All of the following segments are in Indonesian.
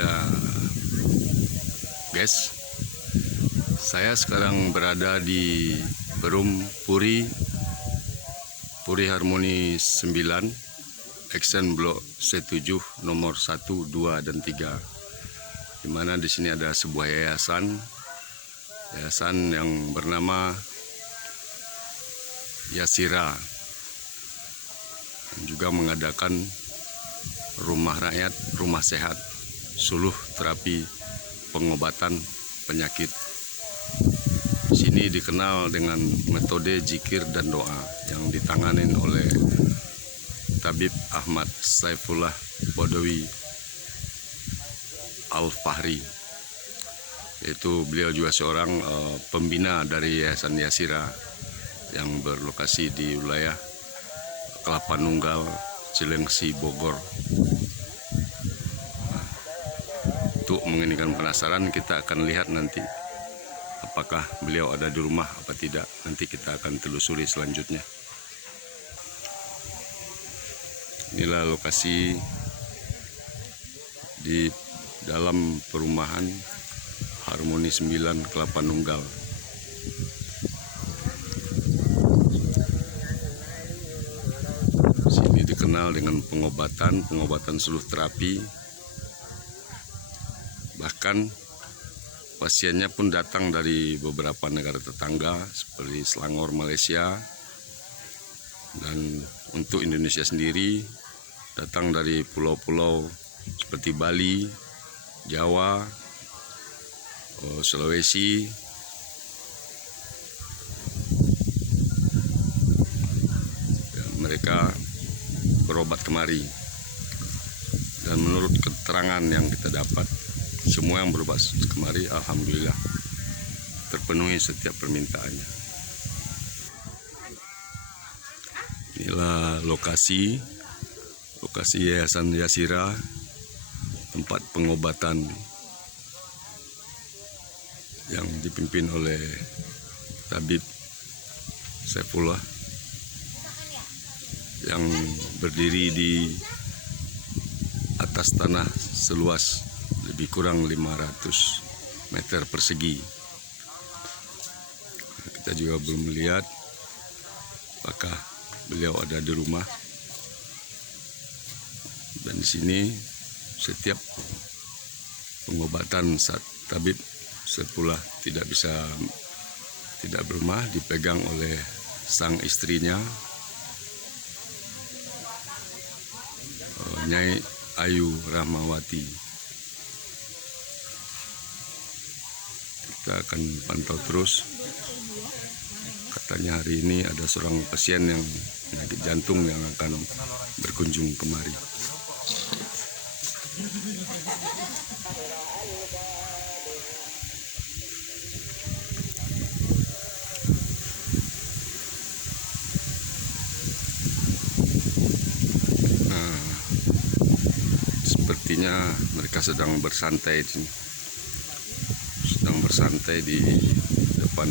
Ya guys, saya sekarang berada di Perum Puri Harmoni 9 Action Blok C7 nomor 1, 2, dan 3, dimana di sini ada sebuah yayasan yang bernama Yasira, yang juga mengadakan rumah rakyat, rumah sehat, suluh terapi pengobatan penyakit. Sini dikenal dengan metode zikir dan doa yang ditangani oleh Tabib Ahmad Saifullah Badawi Al-Fahri. Yaitu beliau juga seorang pembina dari Yayasan Yasira yang berlokasi di wilayah Kelapa Nunggal, Cilengsi, Bogor. Untuk mengeningkan penasaran, kita akan lihat nanti apakah beliau ada di rumah apa tidak. Nanti kita akan telusuri selanjutnya. Inilah lokasi di dalam perumahan Harmoni 9 Kelapa Nunggal. Sini dikenal dengan pengobatan suluh terapi. Bahkan pasiennya pun datang dari beberapa negara tetangga seperti Selangor, Malaysia, dan untuk Indonesia sendiri datang dari pulau-pulau seperti Bali, Jawa, Sulawesi, dan mereka berobat kemari. Dan menurut keterangan yang kita dapat, semua yang berobat kemari alhamdulillah terpenuhi setiap permintaannya. Inilah lokasi Yayasan Yasira, tempat pengobatan yang dipimpin oleh Tabib Saifullah, yang berdiri di atas tanah seluas lebih kurang 500 meter persegi. Kita juga belum melihat apakah beliau ada di rumah. Dan di sini setiap pengobatan saat Tabib Saifullah tidak berumah dipegang oleh sang istrinya, Nyai Ayu Rahmawati. Kita akan pantau terus. Katanya hari ini ada seorang pasien yang penyakit jantung yang akan berkunjung kemari. Nah, sepertinya mereka sedang bersantai di sini. Bersantai di depan.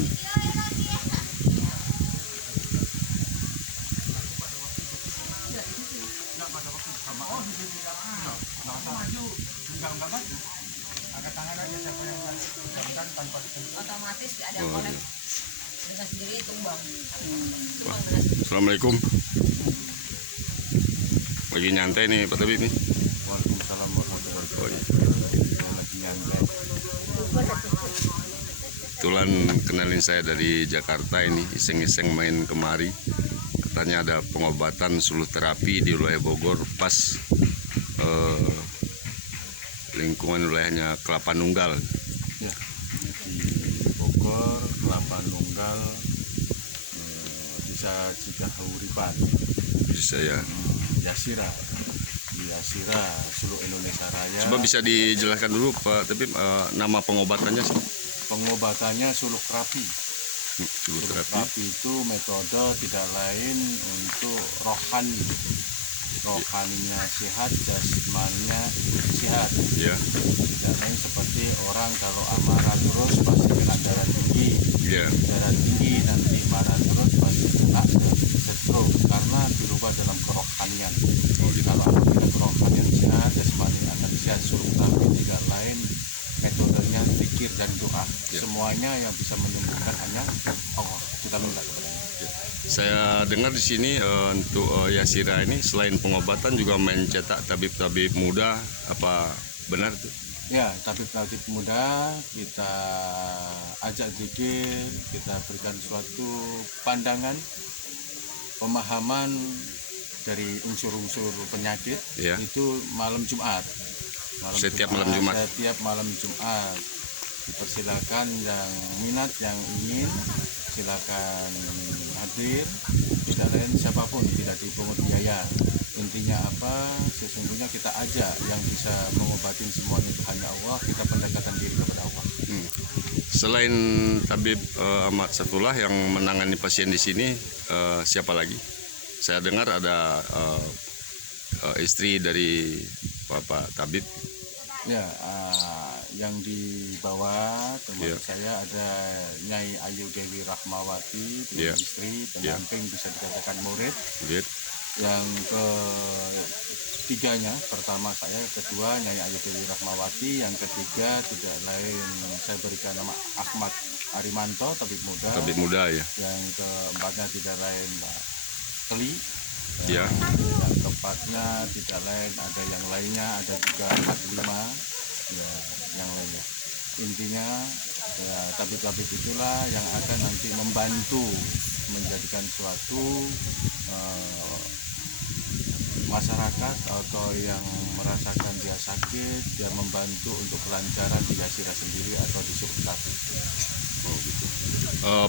Otomatis ada kolek dengan sendiri tumbang. Assalamualaikum. Lagi nyantai nih Pak Tabib nih. Waalaikumsalam warahmatullahi wabarakatuh. Lagi nyantai. Kebetulan kenalin saya dari Jakarta ini, iseng-iseng main kemari. Katanya ada pengobatan suluh terapi di wilayah Bogor, pas lingkungan wilayahnya Kelapa Nunggal. Ya, di Bogor, Kelapa Nunggal, Desa Cikahuripan. Bisa ya. Yasira, seluruh Indonesia Raya. Coba bisa dijelaskan dulu Pak Tapi nama pengobatannya sih? Pengobatannya suluh terapi. Suluh Terapi itu metode tidak lain untuk rohaninya sehat, jasmaninya sehat. Ya. Tidak lain seperti orang kalau amarah terus pasti kena darah tinggi. Ya. Darah tinggi nanti marah terus pasti kena stroke, karena dirubah dalam kerohanian. Kalau kita kerohanian sehat, jasmani akan sehat. Suluh terapi tidak semuanya yang bisa menyembuhkan hanya Allah. Kita minta kepada Allah. Saya dengar di sini untuk Yasira ini selain pengobatan juga mencetak tabib-tabib muda, apa benar tuh? Ya, tabib-tabib muda kita ajak zikir, kita berikan suatu pandangan, pemahaman dari unsur-unsur penyakit Ya. itu malam Jumat. Setiap malam Jumat. Setiap malam Jumat. Dipersilakan yang minat, yang ingin, silakan hadir. Tidak lain siapapun, tidak dipungut biaya. Intinya apa? Sesungguhnya kita ajak yang bisa mengobatin semuanya itu hanya Allah. Kita pendekatan diri kepada Allah. Selain tabib Ahmad Satullah yang menangani pasien di sini, siapa lagi? Saya dengar ada istri dari Bapak tabib. Ya, yang di bawah teman Ya. saya ada Nyai Ayu Dewi Rahmawati, Ya. istri, pendamping bisa dikatakan murid. Lihat. Yang ketiganya, pertama saya, kedua Nyai Ayu Dewi Rahmawati, yang ketiga tidak lain saya berikan nama Ahmad Arimanto, tabib muda. Tabib muda ya. Yang keempatnya tidak lain Mbak Keli. Ya. Yang keempatnya tidak lain ada yang lainnya, ada juga 45 ya, yang lainnya. Intinya ya, tabib-tabib itulah yang akan nanti membantu menjadikan suatu masyarakat atau yang merasakan dia sakit, dia membantu untuk kelancaran di Yasira sendiri atau di Surutati.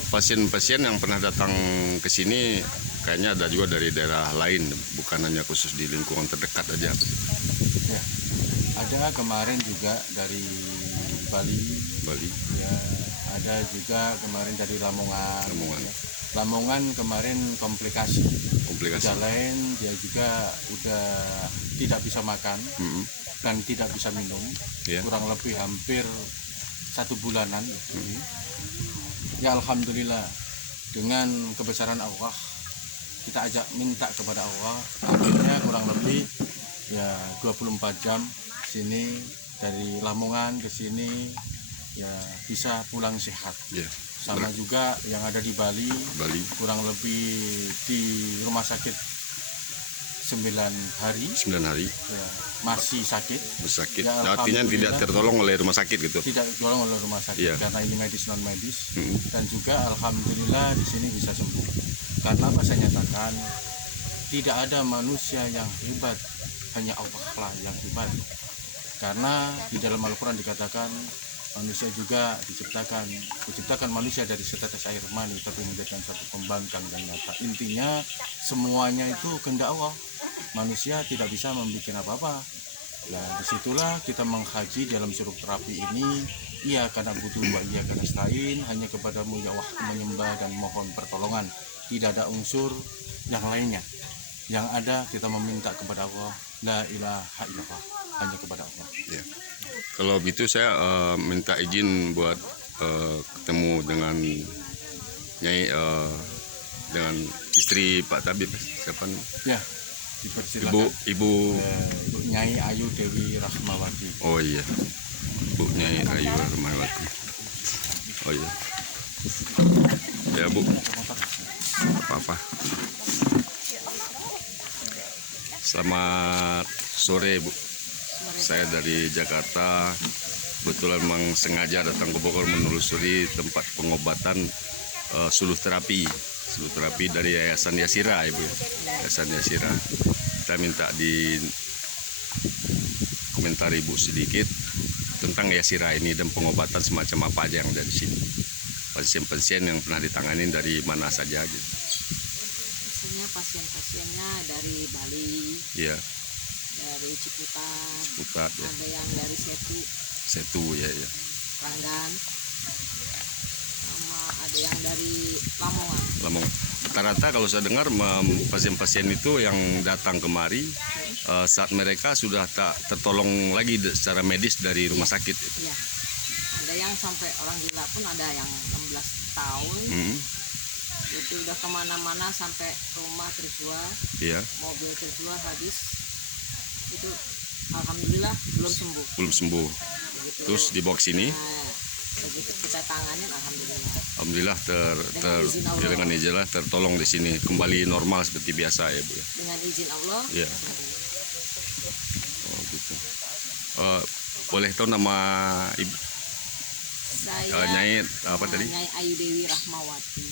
Pasien-pasien yang pernah datang ke sini kayaknya ada juga dari daerah lain, bukan hanya khusus di lingkungan terdekat aja. Ya, ada kemarin juga dari Bali, ya, ada juga kemarin dari Lamongan. Ya. Lamongan kemarin komplikasi. Tidak lain dia juga udah tidak bisa makan dan tidak bisa minum, kurang lebih hampir 1 bulanan. Ya alhamdulillah dengan kebesaran Allah kita ajak minta kepada Allah, akhirnya kurang lebih ya 24 jam sini dari Lamongan ke sini ya bisa pulang sehat. Sama juga yang ada di Bali. Kurang lebih di rumah sakit 9 hari ya, masih sakit ya, artinya tidak tertolong oleh rumah sakit gitu, tidak tertolong oleh rumah sakit karena ini medis non medis. Dan juga alhamdulillah di sini bisa sembuh karena apa saya nyatakan tidak ada manusia yang hebat, hanya Allah lah yang hebat. Karena di dalam Al-Quran dikatakan manusia juga diciptakan manusia dari setetes air mani tapi menjadikan satu pembangkang dan nyata. Intinya semuanya itu kehendak Allah. Manusia tidak bisa membuat apa-apa. Nah disitulah kita menghaji dalam suruh terapi ini. Iya karena butuh wa iya karena stain, hanya kepadamu ya Allah menyembah dan mohon pertolongan. Tidak ada unsur yang lainnya. Yang ada kita meminta kepada Allah. La ilaha illallah, hanya kepada Allah. Ya. Kalau gitu saya minta izin buat ketemu dengan Nyai, dengan istri Pak Tabib. Siapa nih? Ya, dipersilakan. Ibu Nyai Ayu Dewi Rahmawati. Oh iya, Bu Nyai Ayu Rahmawati. Oh iya. Ya Bu, apa-apa. Selamat sore Bu. Saya dari Jakarta, kebetulan memang sengaja datang ke Bogor menelusuri tempat pengobatan suluh terapi dari Yayasan Yasira, Ibu. Yayasan Yasira. Kita minta di komentar Ibu sedikit tentang Yasira ini dan pengobatan semacam apa aja yang ada di sini. Pasien-pasien yang pernah ditangani dari mana saja gitu. Biasanya pasien-pasiennya dari Bali. Iya. Dari Ciputat, ya. ada yang dari Setu ya. Ranggan, sama ada yang dari Lamongan. Rata-rata kalau saya dengar pasien-pasien itu yang datang kemari saat mereka sudah tak tertolong lagi secara medis dari rumah sakit. Iya. Ada yang sampai orang gila pun ada yang 16 tahun. Itu udah kemana-mana sampai rumah terjual, mobil terjual habis. Itu alhamdulillah belum sembuh. Begitu. Terus dibawa ke sini. Nah, begitu kita tanganin, alhamdulillah. Alhamdulillah dengan izin Allah tertolong di sini, kembali normal seperti biasa ya Bu ya. Dengan izin Allah. Iya. sembuh. Oh gitu. Boleh tahu nama ibu? Saya Nyai apa tadi? Nyai Ayu Dewi Rahmawati,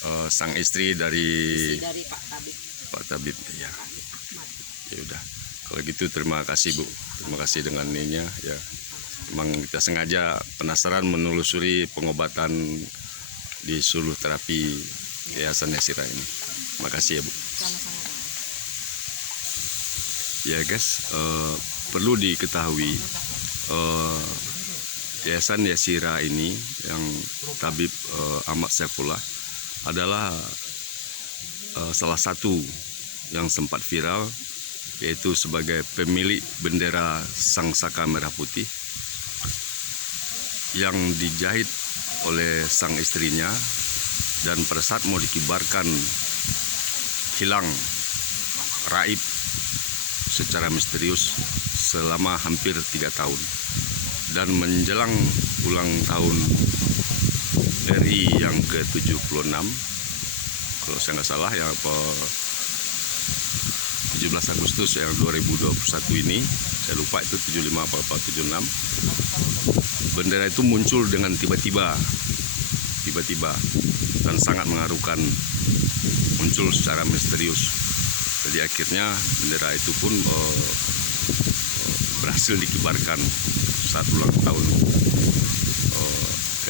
Oh, sang istri dari istri dari Pak Tabib. Pak Tabib ya. Tabib Ahmad. Ya udah. Kalau gitu terima kasih Bu. Terima kasih dengan ininya ya. Memang kita sengaja penasaran menelusuri pengobatan di Suluh Terapi Yayasan Yasira ini. Makasih ya Bu. Sama-sama. Bang. Ya guys, perlu diketahui Yayasan Yasira ini yang Tabib Ahmad Saifullah adalah salah satu yang sempat viral, yaitu sebagai pemilik bendera Sang Saka Merah Putih yang dijahit oleh sang istrinya, dan pada saat mau dikibarkan hilang raib secara misterius selama hampir 3 tahun. Dan menjelang ulang tahun RI yang ke-76, kalau saya nggak salah ya, 17 Agustus yang 2021 ini, saya lupa itu 75 apa 76, bendera itu muncul dengan tiba-tiba dan sangat mengharukan, muncul secara misterius. Jadi akhirnya bendera itu pun berhasil dikibarkan saat ulang tahun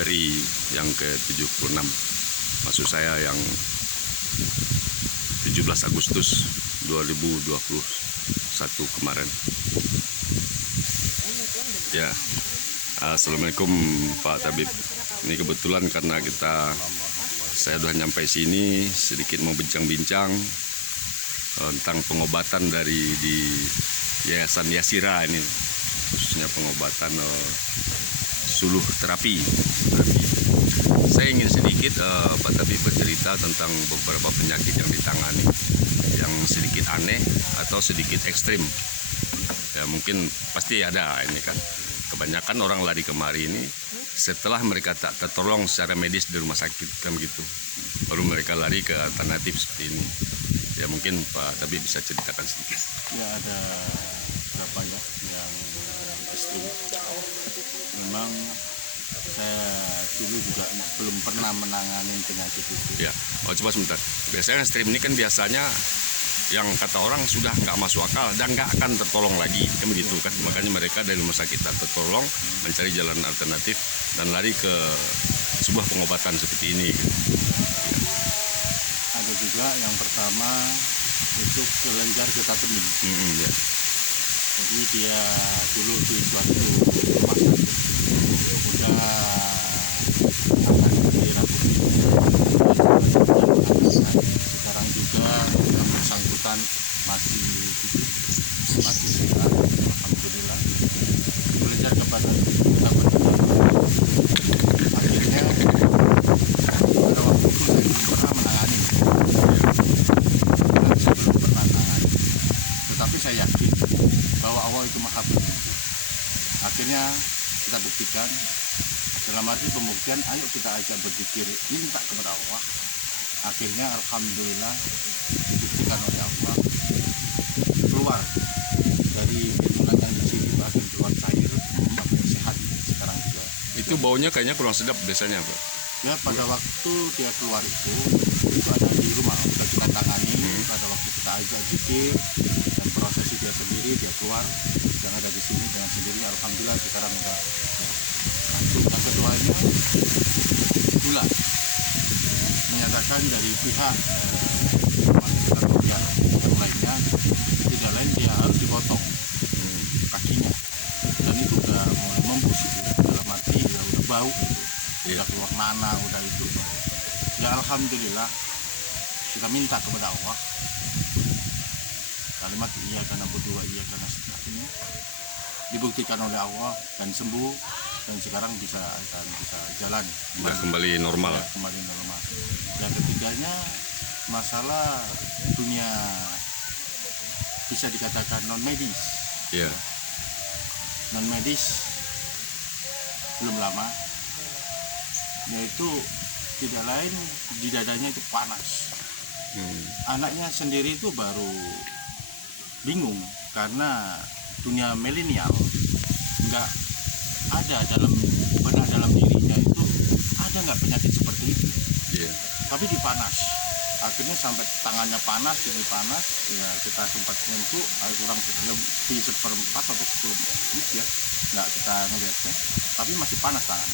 RI yang ke-76, maksud saya yang 17 Agustus 2021 kemarin. Ya, assalamualaikum Pak Tabib. Ini kebetulan karena saya sudah nyampe sini, sedikit mau bincang-bincang tentang pengobatan di Yayasan Yasira ini, khususnya pengobatan suluh terapi. Saya ingin sedikit Pak Tabib bercerita tentang beberapa penyakit yang ditangani, yang sedikit aneh atau sedikit ekstrim. Ya mungkin pasti ada ini kan. Kebanyakan orang lari kemari ini setelah mereka tak tertolong secara medis di rumah sakit kan begitu, baru mereka lari ke alternatif seperti ini. Ya mungkin Pak Tabib bisa ceritakan sedikit. Ya ada berapa ya yang ekstrim. Memang saya dulu juga belum pernah menangani penyakit itu. Ya, coba sebentar. Biasanya ekstrim ini kan biasanya yang kata orang sudah nggak masuk akal dan nggak akan tertolong lagi, kan begitu kan. Makanya mereka dari rumah sakit tak tertolong, mencari jalan alternatif dan lari ke sebuah pengobatan seperti ini. Ada juga yang pertama itu kelenjar getah bening. Ya. Jadi dia dulu di suatu rumah sakit udah akan diraputi. Sekarang juga yang bersangkutan masih hidup, masih sehat, alhamdulillah. Kelenjar getah bening. Akhirnya pada waktu itu saya belum pernah menangani. Tetapi saya yakin bahwa Allah itu maha penyembuh. Akhirnya kita buktikan, dalam arti pembuktian, ayo kita ajak berzikir, minta kepada Allah. Akhirnya alhamdulillah dibuktikan oleh Allah, keluar dari kandungan yang di sini, bahkan keluar cair, sehat sekarang juga. Itu baunya kayaknya kurang sedap biasanya Pak. Ya pada waktu dia keluar itu ada di rumah, sudah kita tangani. Pada waktu kita ajak zikir dan prosesi dia sendiri, dia keluar, yang ada di sini dengan sendirinya, alhamdulillah sekarang udah ya. Yang keduanya gula, menyatakan dari pihak yang lainnya, tidak lain dia harus dipotong kakinya, dan itu udah mulai membusuk, dalam arti ya udah bau gitu. Udah keluar nanah, udah itu. Ya alhamdulillah kita minta kepada Allah, kalimat iya karena berdua iya karena ini dibuktikan oleh Allah dan sembuh, dan sekarang bisa jalan kembali normal. Ya, kembali normal. Yang ketiganya masalah dunia bisa dikatakan non medis. Ya. Non medis belum lama yaitu tidak lain di dadanya itu panas. Anaknya sendiri itu baru bingung karena dunia milenial nggak ada dalam benak dalam dirinya itu ada nggak penyakit seperti itu. Tapi dipanas, akhirnya sampai tangannya panas, ini panas, ya kita sempat sentuh kurang lebih 1/4 atau 10 menit ya, nggak kita ngeliat ya, tapi masih panas tangan.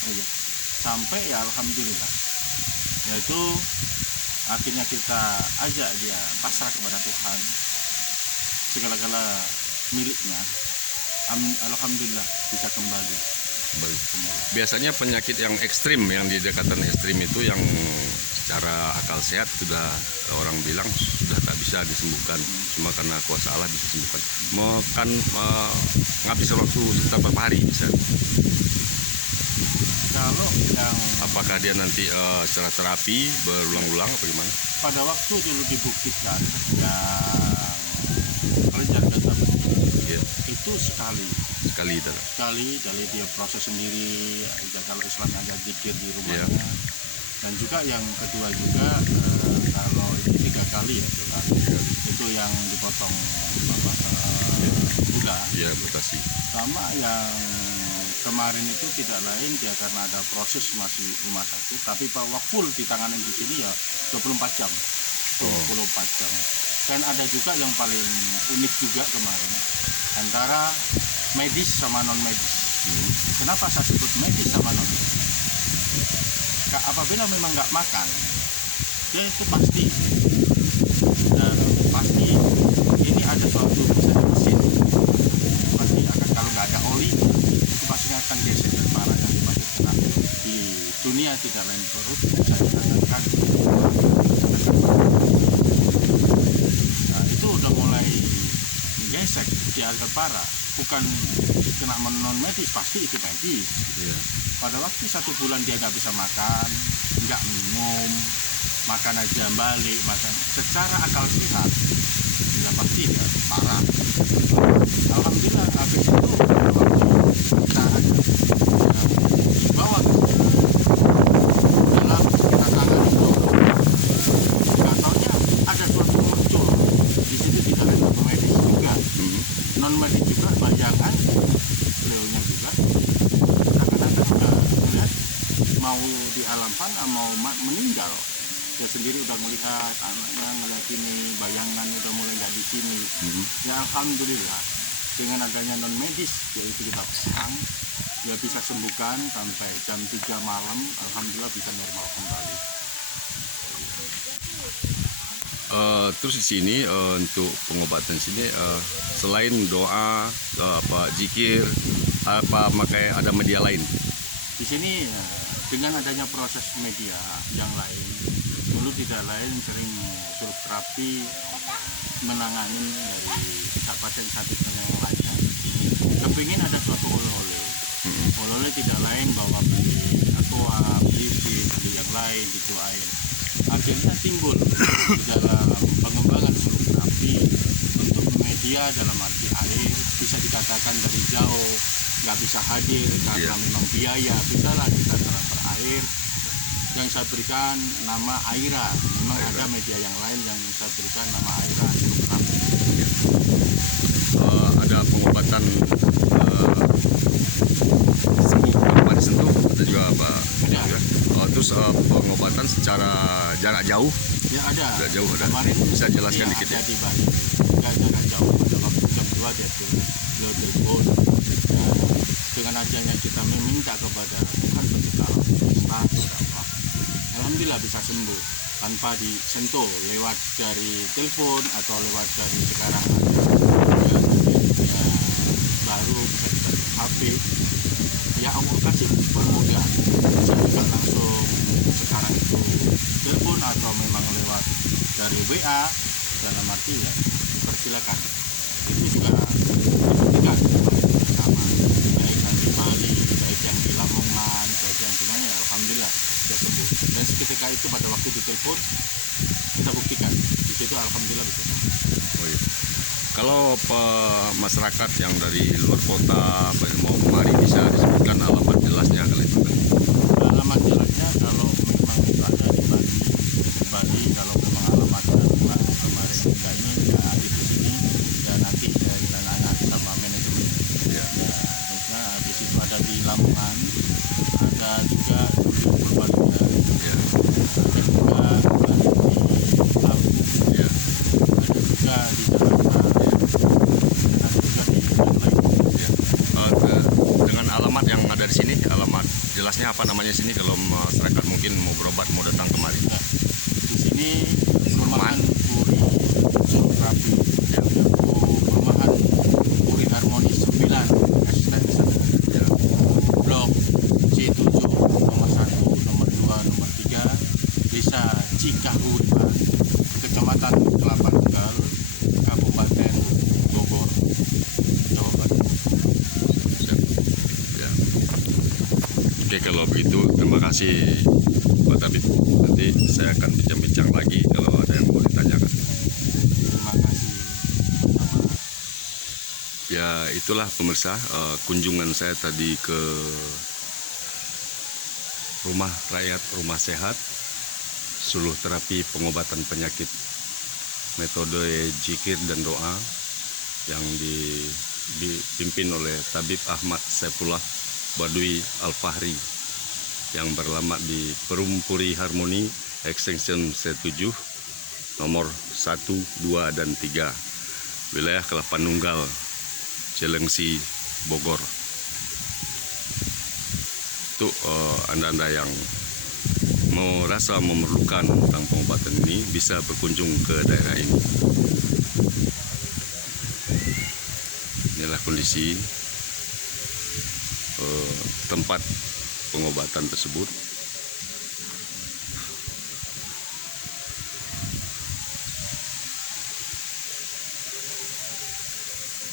Sampai ya alhamdulillah, yaitu akhirnya kita ajak dia pasrah kepada Tuhan, segala-gala miliknya, alhamdulillah bisa kembali. Biasanya penyakit yang ekstrim, yang dikatakan ekstrim itu yang secara akal sehat sudah orang bilang sudah tak bisa disembuhkan, cuma karena kuasa Allah bisa sembuhkan. Makan ngabis waktu sekitar berapa hari bisa? Kalau yang apakah dia nanti secara terapi berulang-ulang apa gimana? Pada waktu dulu dibuktikan yang kelenjar itu sekali dari dia proses sendiri, kalau Islam ada zikir di rumahnya. Dan juga yang kedua juga kalau itu 3 kali ya itu yang dipotong gula mutasi. Sama yang kemarin itu tidak lain dia karena ada proses masih rumah sakit, tapi bahwa full ditangani di sini ya 24 jam. Dan ada juga yang paling unik juga kemarin antara medis sama non medis. Kenapa saya sebut medis sama non medis? Apabila memang nggak makan, dia itu pasti ini ada suatu mesin pasti akan, kalau nggak ada oli itu pasti akan geser dari parah yang dimasukkan di dunia tidak lain perut bisa dikatakan. Nah, itu udah mulai gesek di arah parah, bukan kena non medis, pasti itu medis. Pada waktu 1 bulan dia nggak bisa makan, nggak minum, makan aja balik, makan secara akal sehat, ya pasti dia parah. Alhamdulillah habis itu kita dibawa dalam kita tangan itu, nggak taunya ada suatu muncul di situ, tidak ada medis juga, non medis juga, bayangan beliaunya juga. Mau dialamkan, mau meninggal, dia sendiri udah melihat anaknya ngeliat ini, bayangan udah mulai nggak di sini. Ya alhamdulillah dengan adanya non medis yaitu kita pasang, dia bisa sembuhkan sampai jam 3 malam, alhamdulillah bisa normal kembali. Terus di sini untuk pengobatan sini selain doa, zikir, pakai ada media lain? Di sini dengan adanya proses media yang lain, dulu tidak lain sering suruh terapi menangani dari pasien sakit yang lainnya. Kepingin ada suatu oleh tidak lain bahwa beli aqua, beli yang lain gitu air. Akhirnya timbul di dalam pengembangan suruh terapi untuk media dalam arti air, bisa dikatakan dari jauh nggak bisa hadir karena memang biaya, bisa lah kita transfer air. Yang saya berikan nama Aira, memang ada media yang lain yang saya berikan nama Aira. Ada pengobatan sembuh tanpa disentuh, ada juga apa? Ada. Terus pengobatan secara jarak jauh? Ya ada. Jarak jauh ada. Kemarin bisa jelaskan dikit ya? Di Bali. Jarak jauh pada waktu jam 2 dia tuh telepon. Dengan adanya kita meminta kepada Tuhan Pencipta semesta, alhamdulillah bisa sembuh tanpa disentuh lewat dari telepon atau lewat dari sekarang ya, baru bisa dari HP. Ya Allah kasih permudah, bisa juga langsung sekarang itu telepon atau memang lewat dari WA, dalam arti ya persilakan. Itu juga dibuktikan sama baik yang di Bali, baik yang di Lamongan, baik yang di mana, ya alhamdulillah sudah sembuh. Dan seketika itu pada waktu ditelepon kita buktikan di situ alhamdulillah bisa sembuh. Oh iya. Kalau masyarakat yang dari luar kota mau kemari bisa disebutkan alamat jelasnya kali itu kan? alamat jalannya kalau memang ada di Bali, kalau memang alamatnya Pak kemarin kita ini ya hadir di sini ya nanti ya kita nanya sama manajemen Ya. misalnya habis itu ada di Lamongan, ada juga di Purbalingga, Ya. ada juga di Lampung, Ya. ada juga di Jakarta, ada juga di lain. Ya. Dengan alamat yang ada di sini, alamat jelasnya apa namanya sini kalau masyarakat mungkin mau berobat mau datang kemari? Ya. Di sini perumahan Puri Surapi, Ya. perumahan Puri Harmoni 9 asisten di sana. Ya. Blok C7 nomor 1, nomor 2, nomor 3, Desa Cikahuripa, Kecamatan Kelapa Tegal, Kabupaten Bogor, Jawa Barat. Siap. Ya. Oke, kalau begitu terima kasih Pak Tabib. Nanti saya akan bincang-bincang lagi kalau ada yang mau ditanyakan. Terima kasih. Ya, itulah pemirsa kunjungan saya tadi ke rumah rakyat, rumah sehat, suluh terapi pengobatan penyakit, metode zikir dan doa yang dipimpin oleh Tabib Ahmad Saifullah Badui Al-Fahri yang beralamat di Perum Puri Harmoni Extension C7 nomor 1, 2, dan 3 wilayah Kelapa Nunggal, Cilengsi, Bogor. Untuk anda-anda yang merasa memerlukan tentang pengobatan ini bisa berkunjung ke daerah ini. Inilah kondisi tempat pengobatan tersebut.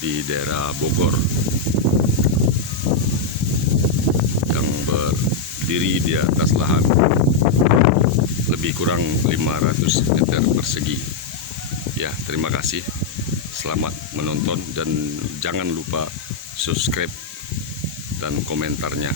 Di daerah Bogor yang berdiri di atas lahan lebih kurang 500 meter persegi. Ya, terima kasih. Selamat menonton dan jangan lupa subscribe dan komentarnya.